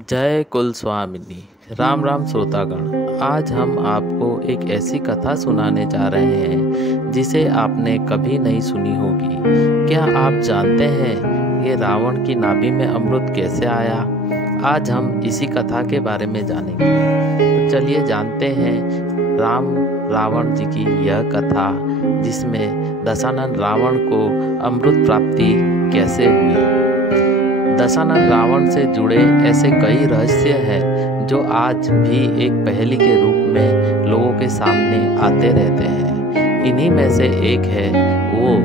जय कुल स्वामिनी। राम राम श्रोतागण, आज हम आपको एक ऐसी कथा सुनाने जा रहे हैं जिसे आपने कभी नहीं सुनी होगी। क्या आप जानते हैं ये रावण की नाभि में अमृत कैसे आया? आज हम इसी कथा के बारे में जानेंगे। तो चलिए जानते हैं रावण जी की यह कथा, जिसमें दशानन रावण को अमृत प्राप्ति कैसे हुई। दशानन रावण से जुड़े ऐसे कई रहस्य हैं जो आज भी एक पहेली के रूप में लोगों के सामने आते रहते हैं। इन्हीं में से एक है वो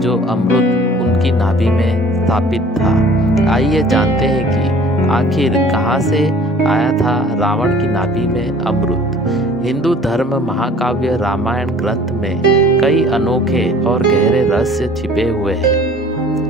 जो अमृत उनकी नाभि में स्थापित था। आइए जानते हैं कि आखिर कहाँ से आया था रावण की नाभि में अमृत। हिंदू धर्म महाकाव्य रामायण ग्रंथ में कई अनोखे और गहरे रहस्य छिपे हुए हैं।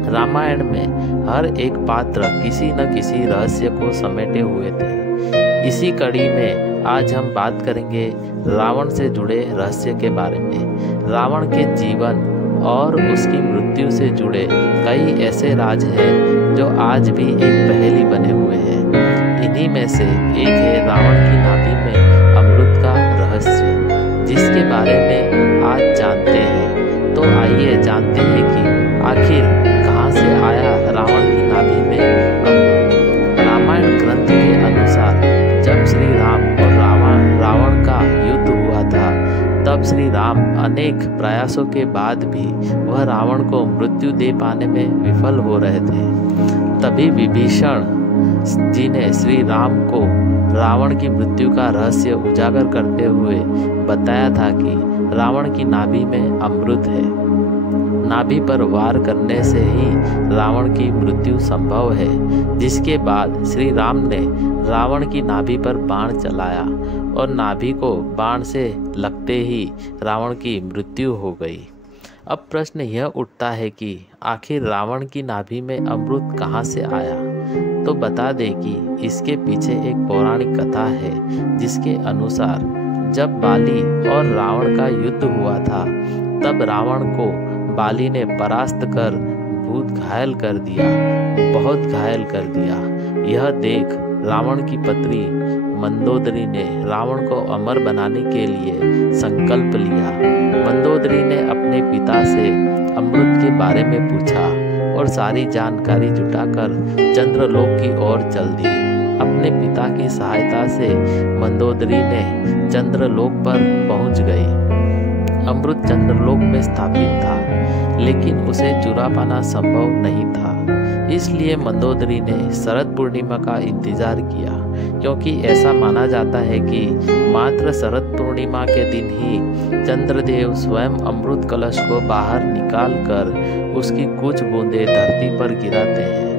रामायण में हर एक पात्र किसी न किसी रहस्य को समेटे हुए थे। इसी कड़ी में आज हम बात करेंगे रावण से जुड़े रहस्य के बारे में। रावण के जीवन और उसकी मृत्यु से जुड़े कई ऐसे राज हैं जो आज भी एक पहेली बने हुए हैं। इन्हीं में से एक है रावण की नाभि में अमृत का रहस्य, जिसके बारे में आज जानते हैं। तो आइए जानते हैं कि आखिर कहाँ से आया रावण की नाभि में अमृत। रामायण ग्रंथ के अनुसार जब श्री राम और रावण का युद्ध हुआ था, तब श्री राम अनेक प्रयासों के बाद भी वह रावण को मृत्यु दे पाने में विफल हो रहे थे। तभी विभीषण जी ने श्री राम को रावण की मृत्यु का रहस्य उजागर करते हुए बताया था कि रावण की नाभि में अमृत है। नाभि पर वार करने से ही रावण की मृत्यु संभव है। जिसके बाद श्री राम ने रावण की नाभि पर बाण चलाया और नाभि को बाण से लगते ही रावण की मृत्यु हो गई। अब प्रश्न यह उठता है कि आखिर रावण की नाभि में अमृत कहाँ से आया। तो बता दें कि इसके पीछे एक पौराणिक कथा है, जिसके अनुसार जब बाली और रावण का युद्ध हुआ था, तब रावण को बाली ने परास्त कर बहुत घायल कर दिया। यह देख रावण की पत्नी मंदोदरी ने रावण को अमर बनाने के लिए संकल्प लिया। मंदोदरी ने अपने पिता से अमृत के बारे में पूछा और सारी जानकारी जुटाकर चंद्रलोक की ओर चल दी। अपने पिता की सहायता से मंदोदरी ने चंद्रलोक पर पहुंच गई। अमृत चंद्रलोक में स्थापित था, लेकिन उसे चुरा पाना संभव नहीं था। इसलिए मंदोदरी ने शरद पूर्णिमा का इंतजार किया, क्योंकि ऐसा माना जाता है कि मात्र शरद पूर्णिमा के दिन ही चंद्रदेव स्वयं अमृत कलश को बाहर निकाल कर उसकी कुछ बूंदें धरती पर गिराते हैं।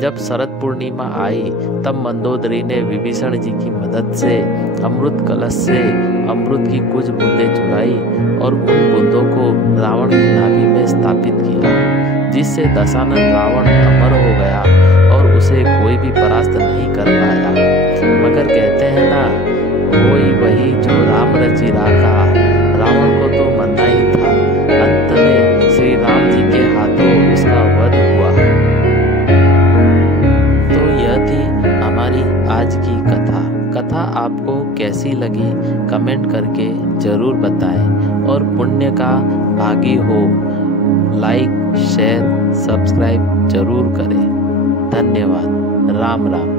जब शरद पूर्णिमा आई, तब मंदोदरी ने विभीषण जी की मदद से अमृत कलश से अमृत की कुछ बूंदें चुराई और उन बूंदों को रावण की नाभि में स्थापित किया, जिससे दशानन रावण अमर हो गया और उसे कोई भी परास्त नहीं कर पाया। मगर कहते हैं ना, कोई वही जो राम रचि राखा, रावण को तो मरना ही था। अंत में श्री राम जी के हाथों उसका वध हुआ। तो यह थी हमारी आज की कथा आपको कैसी लगी कमेंट करके जरूर बताएं, और पुण्य का भागी हो लाइक शेयर सब्सक्राइब जरूर करें। धन्यवाद। राम राम।